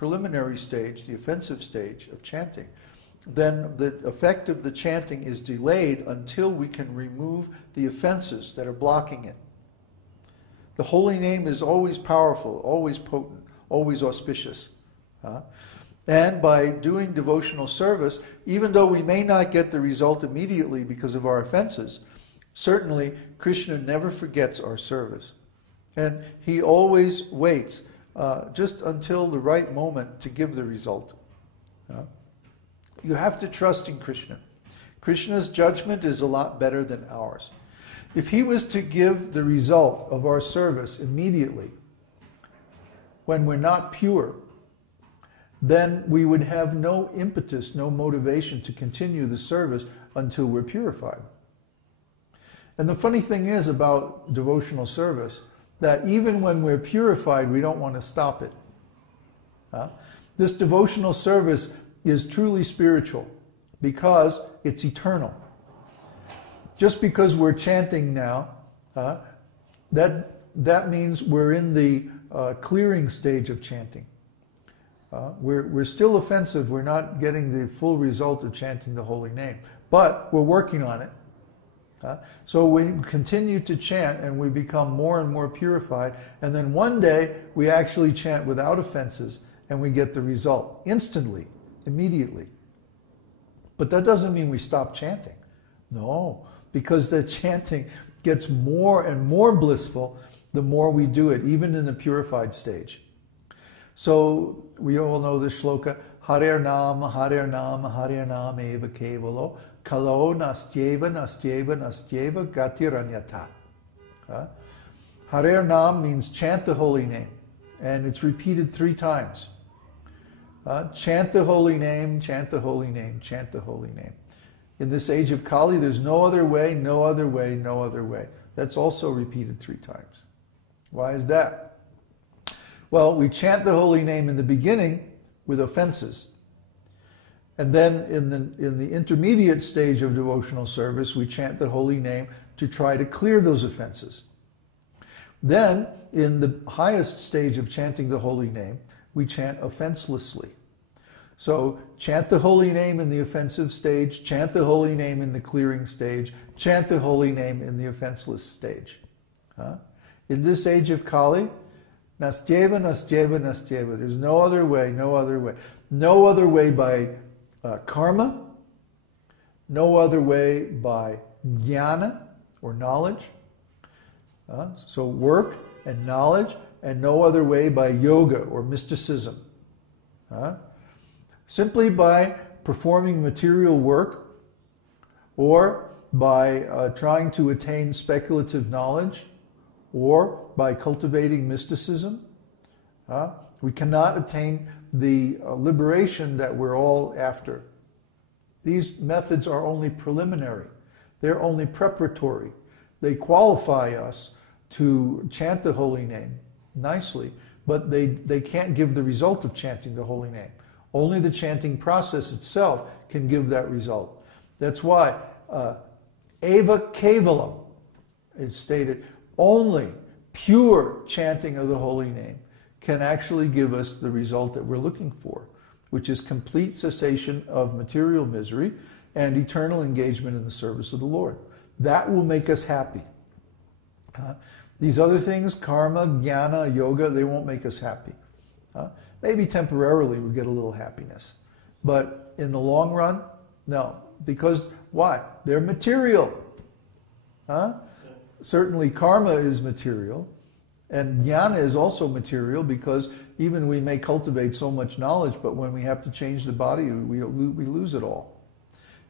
preliminary stage, the offensive stage of chanting, then the effect of the chanting is delayed until we can remove the offenses that are blocking it. The holy name is always powerful, always potent, always auspicious. And by doing devotional service, even though we may not get the result immediately because of our offenses, certainly Krishna never forgets our service. And he always waits just until the right moment to give the result. You have to trust in Krishna. Krishna's judgment is a lot better than ours. If he was to give the result of our service immediately, when we're not pure, then we would have no impetus, no motivation to continue the service until we're purified. And the funny thing is about devotional service, that even when we're purified, we don't want to stop it. This devotional service is truly spiritual because it's eternal. Just because we're chanting now, that means we're in the clearing stage of chanting. We're still offensive. We're not getting the full result of chanting the holy name, but we're working on it. So we continue to chant and we become more and more purified, and then one day we actually chant without offenses and we get the result instantly, immediately. But that doesn't mean we stop chanting. No, because the chanting gets more and more blissful the more we do it, even in the purified stage. So we all know this shloka, Harer Nama, Harer Nama, Harer Nama eva kevalo, kalo nastyeva, nastyeva, nastyeva, gatiranyata. Harer Nam means chant the holy name, and it's repeated 3 times. Chant the holy name, chant the holy name, chant the holy name. In this age of Kali, there's no other way, no other way, no other way. That's also repeated 3 times. Why is that? Well, we chant the holy name in the beginning with offenses. And then in the intermediate stage of devotional service, we chant the holy name to try to clear those offenses. Then, in the highest stage of chanting the holy name, we chant offenselessly. So, chant the holy name in the offensive stage, chant the holy name in the clearing stage, chant the holy name in the offenseless stage. In this age of Kali, nastyeva, nastyeva, nastyeva. There's no other way, no other way. No other way by karma, no other way by jnana, or knowledge. So work and knowledge, and no other way by yoga, or mysticism. Simply by performing material work, or by trying to attain speculative knowledge, or by cultivating mysticism, we cannot attain the liberation that we're all after. These methods are only preliminary. They're only preparatory. They qualify us to chant the holy name nicely, but they can't give the result of chanting the holy name. Only the chanting process itself can give that result. That's why eva kevalam is stated. Only pure chanting of the holy name can actually give us the result that we're looking for, which is complete cessation of material misery and eternal engagement in the service of the Lord. That will make us happy. These other things, karma, jnana, yoga, they won't make us happy. Maybe temporarily we get a little happiness. But in the long run, no. Because why? They're material. Certainly karma is material, and jnana is also material, because even we may cultivate so much knowledge, but when we have to change the body, we lose it all.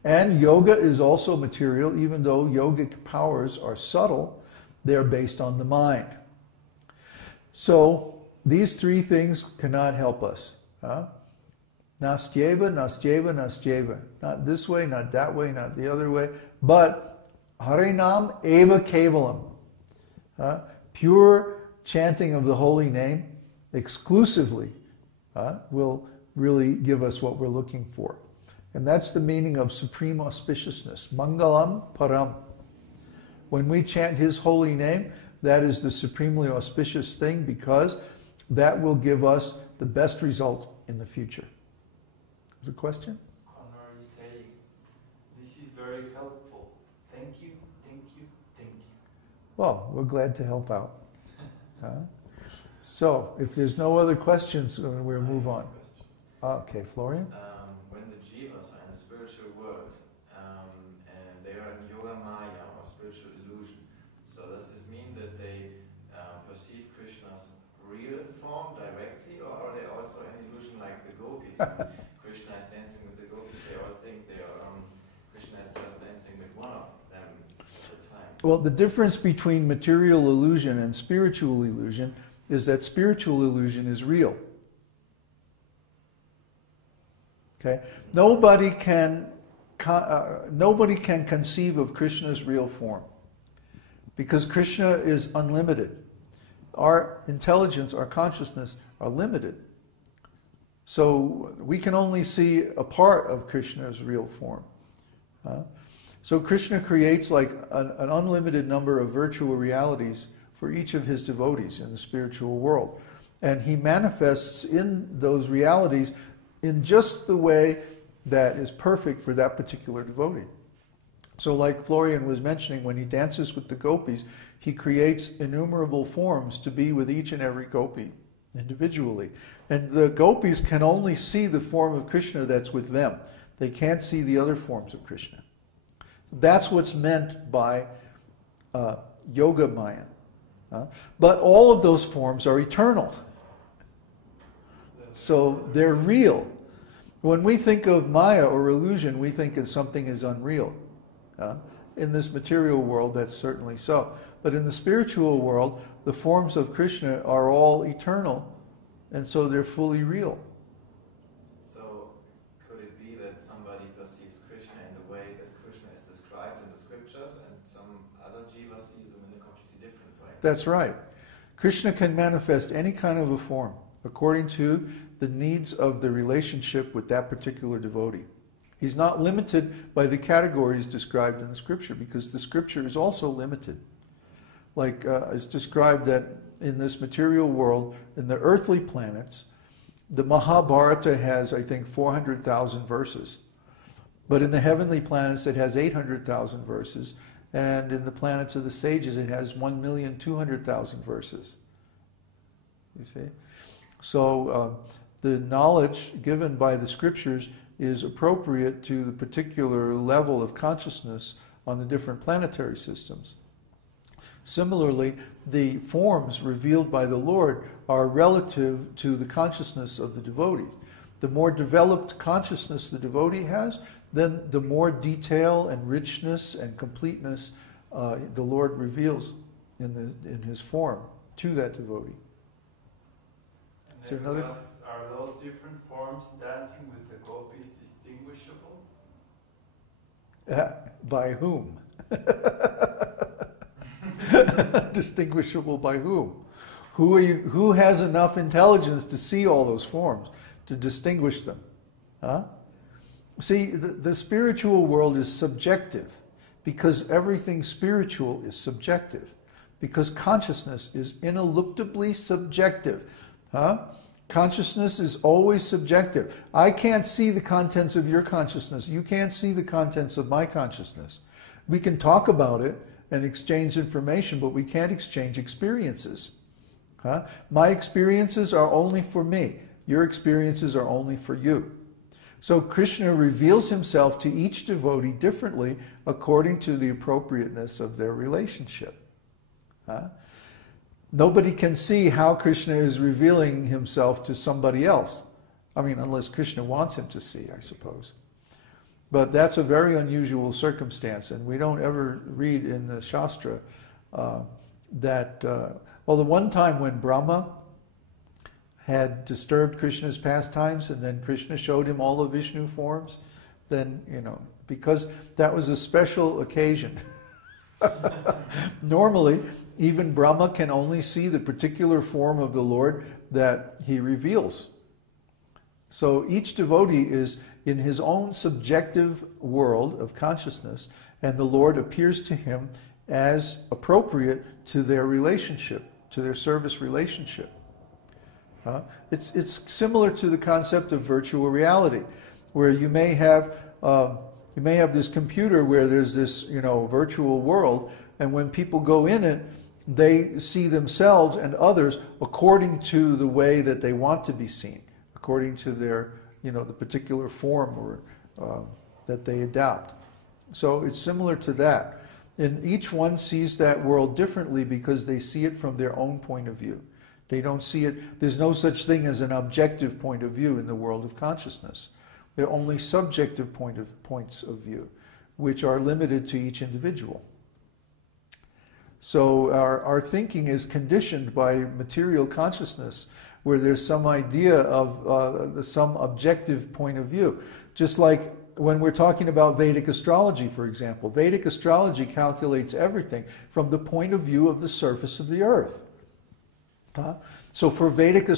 And yoga is also material, even though yogic powers are subtle, they're based on the mind. So these 3 things cannot help us. Nastyeva, nastyeva, nastyeva. Not this way, not that way, not the other way, but Harinam eva kevalam. Pure chanting of the holy name exclusively will really give us what we're looking for. And that's the meaning of supreme auspiciousness. Mangalam param. When we chant his holy name, that is the supremely auspicious thing, because that will give us the best result in the future. Is a question? You say, this is very helpful. Thank you, thank you, thank you. Well, we're glad to help out. So, if there's no other questions, we'll move on. Okay, Florian? When the jivas are in the spiritual world, and they are in yoga maya, or spiritual illusion, so does this mean that they perceive Krishna's real form directly, or are they also an illusion like the gopis? Krishna is dancing with the gopis, they all think they are, Krishna is just dancing with one of them at a time. Well, the difference between material illusion and spiritual illusion is that spiritual illusion is real. Okay? Nobody can conceive of Krishna's real form, because Krishna is unlimited. Our intelligence, our consciousness are limited. So we can only see a part of Krishna's real form. So Krishna creates like an unlimited number of virtual realities for each of his devotees in the spiritual world. And he manifests in those realities in just the way that is perfect for that particular devotee. So like Florian was mentioning, when he dances with the gopis, he creates innumerable forms to be with each and every gopi individually. And the gopis can only see the form of Krishna that's with them. They can't see the other forms of Krishna. That's what's meant by yoga maya. But all of those forms are eternal. So they're real. When we think of maya or illusion, we think of something as unreal. In this material world, that's certainly so. But in the spiritual world, the forms of Krishna are all eternal, and so they're fully real. So could it be that somebody perceives Krishna in the way that Krishna is described in the scriptures, and some other jiva sees him in a completely different way? That's right. Krishna can manifest any kind of a form according to the needs of the relationship with that particular devotee. He's not limited by the categories described in the scripture, because the scripture is also limited. Like it's described that in this material world, in the earthly planets, the Mahabharata has, I think, 400,000 verses. But in the heavenly planets, it has 800,000 verses. And in the planets of the sages, it has 1,200,000 verses. You see? So the knowledge given by the scriptures is appropriate to the particular level of consciousness on the different planetary systems. Similarly, the forms revealed by the Lord are relative to the consciousness of the devotee. The more developed consciousness the devotee has, then the more detail and richness and completeness the Lord reveals in his form to that devotee. Is there another? Are those different forms dancing with the gopis distinguishable? By whom? Distinguishable by whom? Who has enough intelligence to see all those forms, to distinguish them? See, the spiritual world is subjective, because everything spiritual is subjective, because consciousness is ineluctably subjective. Consciousness is always subjective. I can't see the contents of your consciousness. You can't see the contents of my consciousness. We can talk about it and exchange information, but we can't exchange experiences. My experiences are only for me. Your experiences are only for you. So Krishna reveals himself to each devotee differently according to the appropriateness of their relationship. Nobody can see how Krishna is revealing himself to somebody else. I mean, unless Krishna wants him to see, I suppose. But that's a very unusual circumstance, and we don't ever read in the Shastra that... well, the one time when Brahma had disturbed Krishna's pastimes, and then Krishna showed him all the Vishnu forms, then, because that was a special occasion. Normally, even Brahma can only see the particular form of the Lord that he reveals. So each devotee is in his own subjective world of consciousness, and the Lord appears to him as appropriate to their relationship, to their service relationship. It's similar to the concept of virtual reality, where you may have this computer where there's this virtual world, and when people go in it, they see themselves and others according to the way that they want to be seen, according to their the particular form or that they adopt. So it's similar to that. And each one sees that world differently because they see it from their own point of view. They don't see it, there's no such thing as an objective point of view in the world of consciousness. There are only subjective points of view, which are limited to each individual. So our thinking is conditioned by material consciousness, where there's some idea of some objective point of view. Just like when we're talking about Vedic astrology, for example. Vedic astrology calculates everything from the point of view of the surface of the earth. So for Vedic